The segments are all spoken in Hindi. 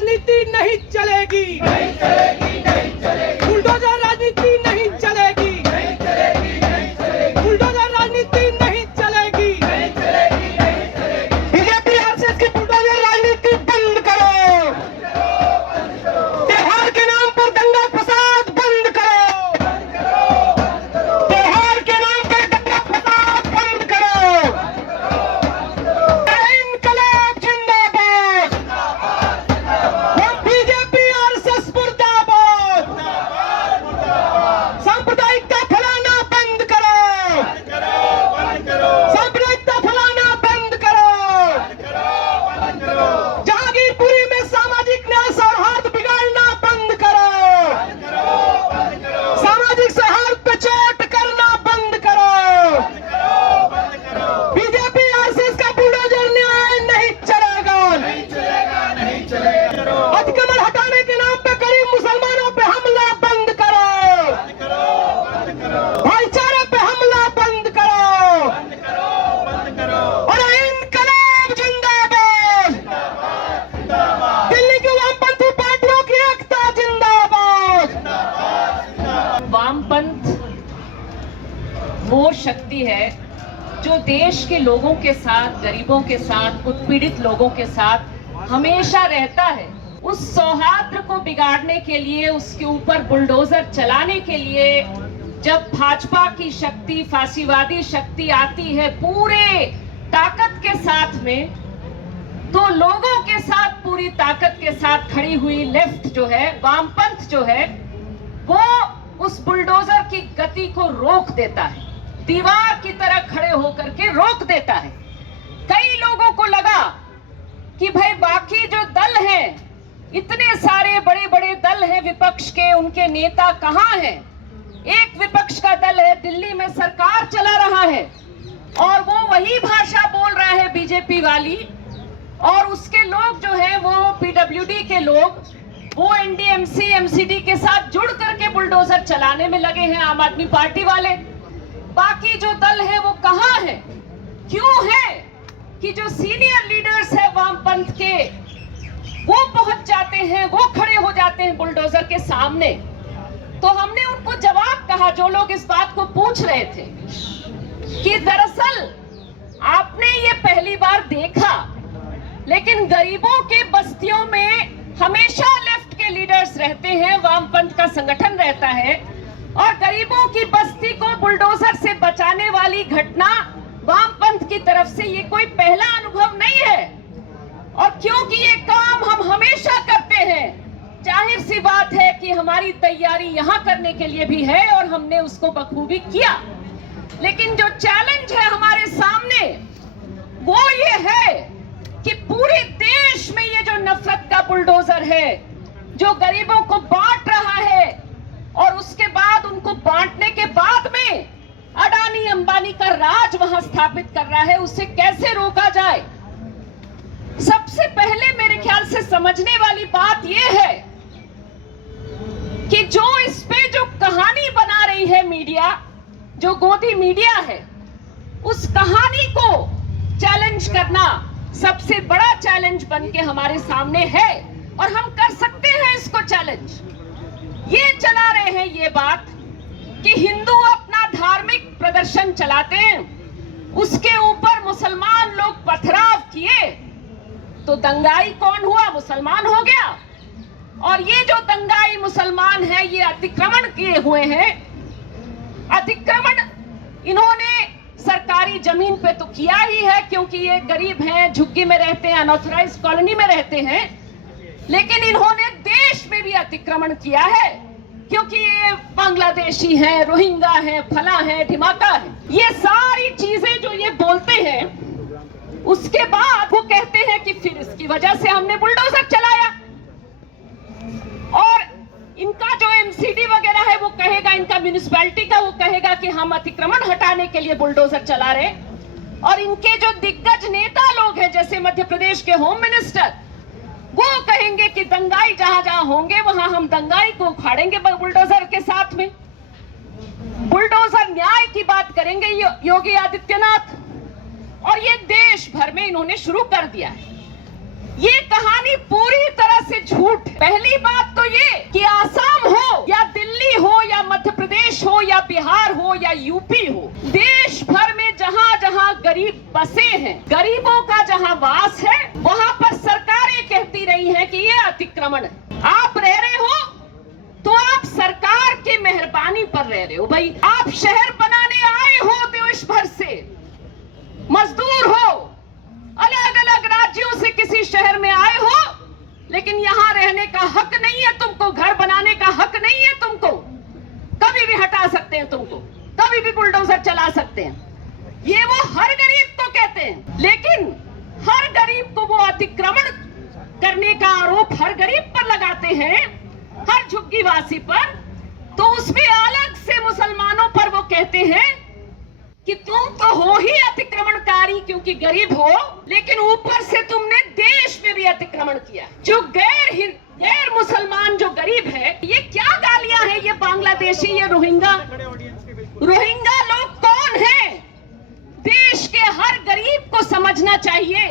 राजनीति नहीं चलेगी, नहीं चलेगी, नहीं चलेगी। बुलडोजर राजनीति नहीं चलेगी, नहीं चलेगी, नहीं चलेगी। बुलडोजर राजनीति नहीं चलेगी, नहीं चलेगी, नहीं चलेगी। बीजेपी आरएसएस की बुलडोजर राजनीति बंद करो, त्योहार के नाम पर दंगा फसाद बंद करो, त्योहार के नाम पर दंगा फसाद बंद करो। इनकलाब जिंदाबाद, बीजेपी आरएसएस मुर्दाबाद। सांप्रदायिकता फैलाना बंद करो, सांप्रदायिकता फैलाना बंद करो। जहांगीरपुरी में सामाजिक न्याय सौहार्द बिगाड़ना बंद करो, सामाजिक सौहार्द पे चोट करना बंद करो। बीजेपी आरएसएस का बुलडोजर न्याय नहीं चलेगा, नहीं चलेगा, नहीं चलेगा। अतिक्रमण हटाने के नाम पे गरीब मुसलमानों पे हमला बंद करो, भाईचारे पे हमला बंद करो, और इनकलाब जिंदाबाद, दिल्ली की वामपंथी पार्टियों की एकता जिंदाबाद। वामपंथ वो शक्ति है जो देश के लोगों के साथ, गरीबों के साथ, उत्पीड़ित लोगों के साथ हमेशा रहता है। उस सौहार्द को बिगाड़ने के लिए, उसके ऊपर बुलडोजर चलाने के लिए जब भाजपा की शक्ति, फासीवादी शक्ति आती है पूरे ताकत के साथ में, तो लोगों के साथ पूरी ताकत के साथ खड़ी हुई लेफ्ट जो है, वामपंथ जो है, वो उस बुलडोजर की गति को रोक देता है, दीवार की तरह खड़े होकर के रोक देता है। कई लोगों को लगा कि भाई बाकी जो दल हैं, इतने सारे बड़े बड़े दल हैं विपक्ष के, उनके नेता कहाँ हैं? एक विपक्ष का दल है, दिल्ली में सरकार चला रहा है और वो वही भाषा बोल रहा है बीजेपी वाली, और उसके लोग जो है वो पीडब्ल्यूडी के लोग, वो एनडीएमसी एमसीडी के साथ जुड़ करके बुलडोजर चलाने में लगे हैं, आम आदमी पार्टी वाले। बाकी जो दल है वो कहाँ है? क्यों है कि जो सीनियर लीडर्स है वामपंथ के, वो पहुंच जाते हैं, वो खड़े हो जाते हैं बुलडोजर के सामने। तो हमने उनको जवाब कहा, जो लोग इस बात को पूछ रहे थे, कि दरअसल आपने ये पहली बार देखा, लेकिन गरीबों के बस्तियों में हमेशा लेफ्ट के लीडर्स रहते हैं, वामपंथ का संगठन रहता है, और गरीबों की बस्ती को बुलडोजर से बचाने वाली घटना वामपंथ की तरफ से ये कोई पहला अनुभव नहीं है। और क्योंकि ये काम हम हमेशा करते हैं, जाहिर सी बात है कि हमारी तैयारी यहां करने के लिए भी है और हमने उसको बखूबी किया। लेकिन जो चैलेंज है हमारे सामने वो ये है कि पूरे देश में ये जो नफरत का बुलडोजर है, जो गरीबों को बांट रहा है और उसके बाद उनको बांटने के बाद में अडानी अंबानी का राज वहां स्थापित कर रहा है, उसे कैसे रोका जाए? सबसे पहले मेरे ख्याल से समझने वाली बात यह है कि जो इस पे जो कहानी बना रही है मीडिया, जो गोदी मीडिया है, उस कहानी को चैलेंज करना सबसे बड़ा चैलेंज बन के हमारे सामने है, और हम कर सकते हैं इसको चैलेंज। ये चला रहे हैं ये बात कि हिंदू अपना धार्मिक प्रदर्शन चलाते हैं, उसके ऊपर मुसलमान लोग पथराव किए तो दंगाई कौन हुआ? मुसलमान हो गया। और ये जो दंगाई मुसलमान है, ये अतिक्रमण किए हुए हैं। अतिक्रमण इन्होंने सरकारी जमीन पे तो किया ही है, क्योंकि ये गरीब हैं, झुग्गी में रहते हैं, अनऑथराइज्ड कॉलोनी में रहते हैं, लेकिन इन्होंने देश में भी अतिक्रमण किया है, क्योंकि ये बांग्लादेशी हैं, रोहिंग्या हैं, फला हैं, ढिमाका है, ये सारी चीजें जो ये बोलते हैं, उसके बाद वो कहते हैं कि फिर इसकी वजह से हमने बुलडोजर चलाया। और इनका जो एमसीडी वगैरह है वो कहेगा, इनका म्युनिसिपैलिटी का वो कहेगा कि हम अतिक्रमण हटाने के लिए बुलडोजर चला रहे, और इनके जो दिग्गज नेता लोग हैं, जैसे मध्य प्रदेश के होम मिनिस्टर, वो कहेंगे कि दंगाई जहां जहां होंगे वहां हम दंगाई को उखाड़ेंगे बुलडोजर के साथ में। बुलडोजर न्याय की बात करेंगे योगी आदित्यनाथ, और ये देश भर में इन्होंने शुरू कर दिया है। ये कहानी पूरी तरह से झूठ है। पहली बात तो ये कि आसाम हो या दिल्ली हो या मध्य प्रदेश हो या बिहार हो या यूपी हो, देश भर में जहाँ जहाँ गरीब बसे हैं, गरीबों का जहाँ वास है, वहाँ पर सरकारें कहती रही हैं कि ये अतिक्रमण है। आप रह रहे हो तो आप सरकार की मेहरबानी पर रह रहे हो। भाई आप शहर बनाने आए हो देश भर से, मजदूर हो, अलग अलग राज्यों से किसी शहर में आए हो, लेकिन यहाँ रहने का हक नहीं है तुमको, घर बनाने का हक नहीं है तुमको। कभी भी हटा सकते हैं तुमको, कभी भी बुलडोजर चला सकते हैं। ये वो हर गरीब को कहते हैं, लेकिन हर गरीब को वो अतिक्रमण करने का आरोप हर गरीब पर लगाते हैं, हर झुग्गीवासी पर। तो उसमें अलग से मुसलमानों पर वो कहते हैं कि तुम तो हो ही अतिक्रमणकारी क्योंकि गरीब हो, लेकिन ऊपर से तुमने देश में भी अतिक्रमण किया। जो गैर मुसलमान जो गरीब है, ये क्या गालियां हैं? ये बांग्लादेशी, ये रोहिंग्या लोग कौन हैं? देश के हर गरीब को समझना चाहिए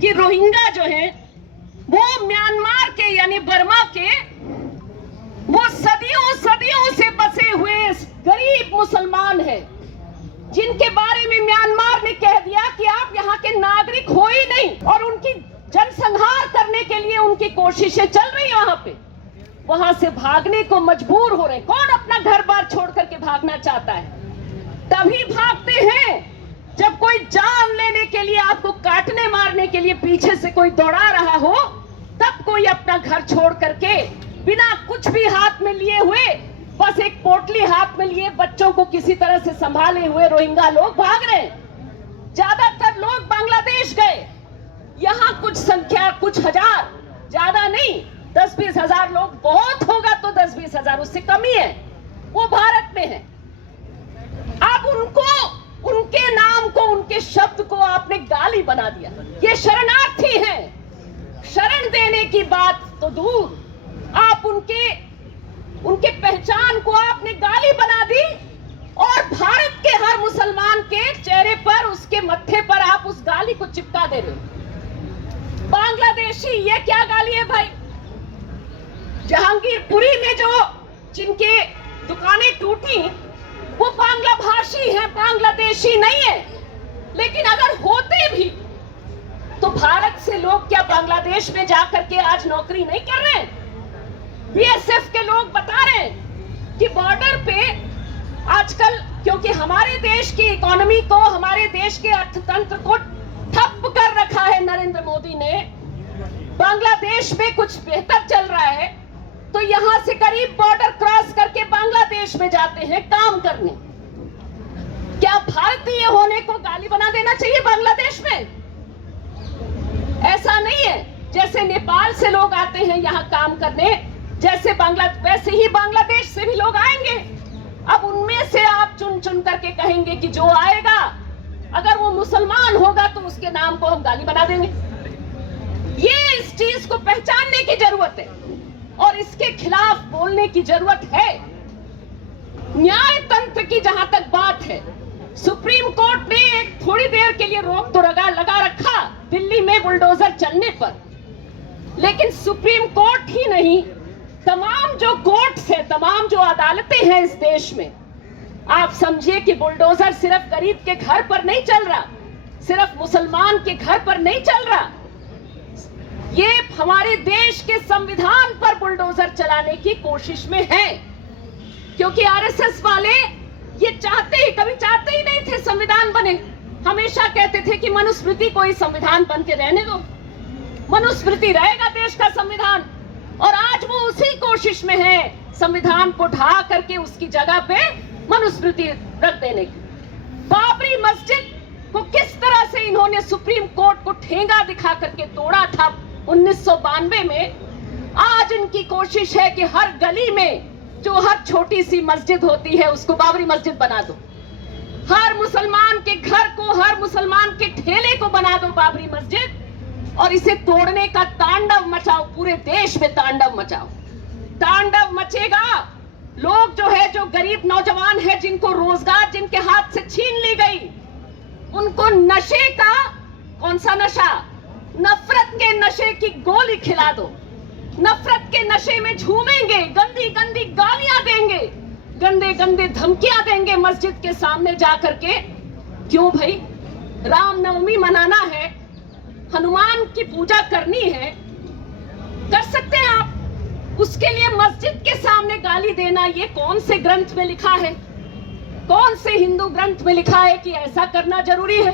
कि रोहिंग्या जो है वो म्यांमार के यानी बर्मा के वो सदियों से बसे हुए गरीब मुसलमान है, जिनके बारे में म्यांमार ने कह दिया कि आप यहाँ के नागरिक हो ही नहीं, और उनकी जनसंहार करने के लिए उनकी कोशिशें चल रही वहां पे। वहां से भागने को मजबूर हो रहे। कौन अपना घर बार छोड़ करके भागना चाहता है? तभी भागते हैं जब कोई जान लेने के लिए, आपको काटने मारने के लिए पीछे से कोई दौड़ा रहा हो, तब कोई अपना घर छोड़ करके बिना कुछ भी हाथ में लिए हुए, बस एक पोटली हाथ में लिए बच्चों को किसी तरह से संभाले हुए रोहिंग्या लोग भाग रहे हैं। ज्यादातर लोग बांग्लादेश गए। यहाँ कुछ संख्या, कुछ हजार, ज्यादा नहीं, 10-20 हजार लोग, बहुत होगा तो 10-20 हजार, उससे कम ही है, वो भारत में है। आप उनको, उनके नाम को, उनके शब्द को आपने गाली बना दिया। ये शरणार्थी हैं। शरण देने की बात तो दूर, आप उनके पहचान को आपने गाली बना दी, और भारत के हर मुसलमान के चेहरे पर, उसके मत्थे पर आप उस गाली को चिपका दे रहे हो। बांग्लादेशी, ये क्या गाली है भाई? जहांगीरपुरी में जो जिनके दुकानें टूटी वो बांग्ला भाषी है, बांग्लादेशी नहीं है। लेकिन अगर होते भी तो भारत से लोग क्या बांग्लादेश में जाकर के आज नौकरी नहीं कर रहे हैं? बीएसएफ के लोग बता रहे हैं कि बॉर्डर पे आजकल, क्योंकि हमारे देश की इकोनॉमी को, हमारे देश के अर्थतंत्र को ठप कर रखा है नरेंद्र मोदी ने, बांग्लादेश में कुछ बेहतर चल रहा है, तो यहां से गरीब बॉर्डर क्रॉस करके बांग्लादेश में जाते हैं काम करने। क्या भारतीय होने को गाली बना देना चाहिए बांग्लादेश में? ऐसा नहीं है। जैसे नेपाल से लोग आते हैं यहाँ काम करने, जैसे वैसे ही बांग्लादेश से भी लोग आएंगे। अब उनमें से आप चुन चुन करके कहेंगे कि जो आएगा अगर वो मुसलमान होगा तो उसके नाम को हम गाली बना देंगे। ये इस चीज को पहचानने की जरूरत है और इसके खिलाफ बोलने की जरूरत है। न्याय तंत्र की जहां तक बात है, सुप्रीम कोर्ट ने एक थोड़ी देर के लिए रोक तो लगा रखा दिल्ली में बुलडोजर चलने पर, लेकिन सुप्रीम कोर्ट ही नहीं, तमाम जो कोर्ट्स है, तमाम जो अदालतें हैं इस देश में, आप समझिए कि बुलडोजर सिर्फ गरीब के घर पर नहीं चल रहा, सिर्फ मुसलमान के घर पर नहीं चल रहा, ये हमारे देश के संविधान पर बुलडोजर चलाने की कोशिश में है। क्योंकि आरएसएस वाले ये कभी चाहते ही नहीं थे संविधान बने। हमेशा कहते थे कि मनुस्मृति को ही संविधान बन के रहने दो, मनुस्मृति रहेगा देश का संविधान। और आज वो उसी कोशिश में है संविधान को ढा करके उसकी जगह पे मनुस्मृति रख देने की। बाबरी मस्जिद को किस तरह से इन्होंने सुप्रीम कोर्ट को ठेंगा दिखा करके तोड़ा था 1992 में, आज इनकी कोशिश है कि हर गली में जो हर छोटी सी मस्जिद होती है उसको बाबरी मस्जिद बना दो, हर मुसलमान के घर को, हर मुसलमान के ठेले को बना दो बाबरी मस्जिद, और इसे तोड़ने का तांडव मचाओ, पूरे देश में तांडव मचाओ। तांडव मचेगा। लोग जो है, जो गरीब नौजवान है, जिनको रोजगार जिनके हाथ से छीन ली गई, उनको नशे का, कौन सा नशा, नफरत के नशे की गोली खिला दो। नफरत के नशे में झूमेंगे, गंदी गंदी गालियां देंगे, गंदे गंदे धमकियां देंगे मस्जिद के सामने जाकर के। क्यों भाई? रामनवमी मनाना है, हनुमान की पूजा करनी है, कर सकते हैं आप। उसके लिए मस्जिद के सामने गाली देना, ये कौन से ग्रंथ में लिखा है? कौन से हिंदू ग्रंथ में लिखा है कि ऐसा करना जरूरी है?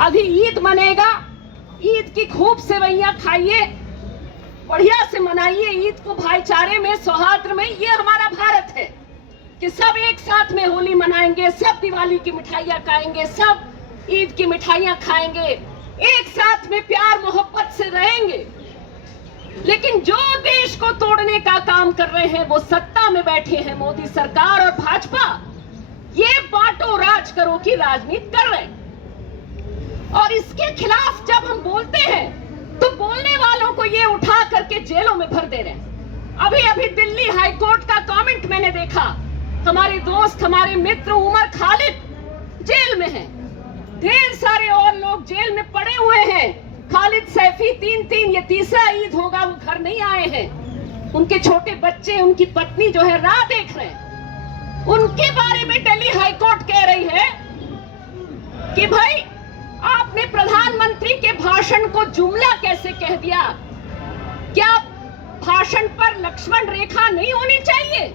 अभी ईद मनेगा, ईद की खूब सेवैयां खाइए, बढ़िया से मनाइए ईद को, भाईचारे में, सौहार्द में। ये हमारा भारत है कि सब एक साथ में होली मनाएंगे, सब दिवाली की मिठाइयां खाएंगे, सब ईद की मिठाइयां खाएंगे, एक साथ में प्यार मोहब्बत से रहेंगे। लेकिन जो देश को तोड़ने का काम कर रहे हैं, वो सत्ता में बैठे हैं मोदी सरकार और भाजपा, ये बांटो राज करो की राजनीति कर रहे हैं। और इसके खिलाफ जब हम बोलते हैं तो बोलने वालों को ये उठा करके जेलों में भर दे रहे हैं। अभी अभी दिल्ली हाईकोर्ट का कमेंट मैंने देखा, हमारे दोस्त, हमारे मित्र उमर खालिद जेल में हैं, ढेर सारे और लोग जेल में पड़े हुए हैं। खालिद सैफी ये तीसरा ईद होगा, वो घर नहीं आए हैं। उनके छोटे बच्चे, उनकी पत्नी जो है राह देख रहे हैं। उनके बारे में दिल्ली हाईकोर्ट कह रही है कि भाई आपने प्रधानमंत्री के भाषण को जुमला कैसे कह दिया? क्या भाषण पर लक्ष्मण रेखा नहीं होनी चाहिए?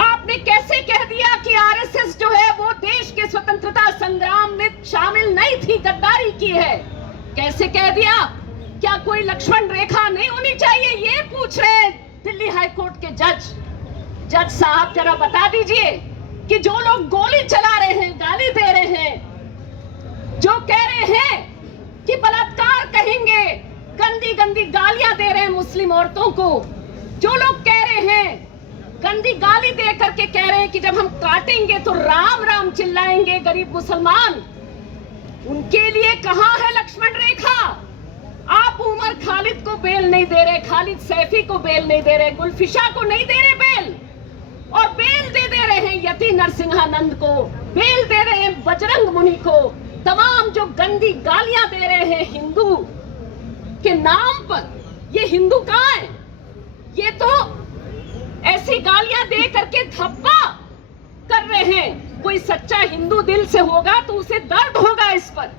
आपने कैसे कह दिया कि आरएसएस जो है वो देश के स्वतंत्रता संग्राम में शामिल नहीं थी, गद्दारी की है? कैसे कह दिया? क्या कोई लक्ष्मण रेखा नहीं होनी चाहिए? ये पूछ रहे हैं दिल्ली हाईकोर्ट के जज साहब, जरा बता दीजिए कि जो लोग गोली चला रहे हैं, गाली दे रहे हैं, जो कह रहे हैं कि बलात्कार कहेंगे, गंदी गंदी गालियां दे रहे हैं मुस्लिम औरतों को, जो लोग कह रहे हैं, गंदी गाली दे करके कह रहे हैं कि जब हम काटेंगे तो राम राम चिल्लाएंगे गरीब मुसलमान, उनके लिए कहां है लक्ष्मण रेखा? आप उमर खालिद को बेल नहीं दे रहे, खालिद सैफी को बेल नहीं दे रहे, गुलफिशा को नहीं दे रहे बेल, और बेल दे रहे हैं यति नरसिंहानंद को, बेल दे रहे हैं बजरंग मुनि को। तमाम जो गंदी गालियां दे रहे हैं हिंदू के नाम पर, ये हिंदू कहां है? ये तो ऐसी गालियां दे करके धब्बा कर रहे हैं। कोई सच्चा हिंदू दिल से होगा तो उसे दर्द होगा इस पर।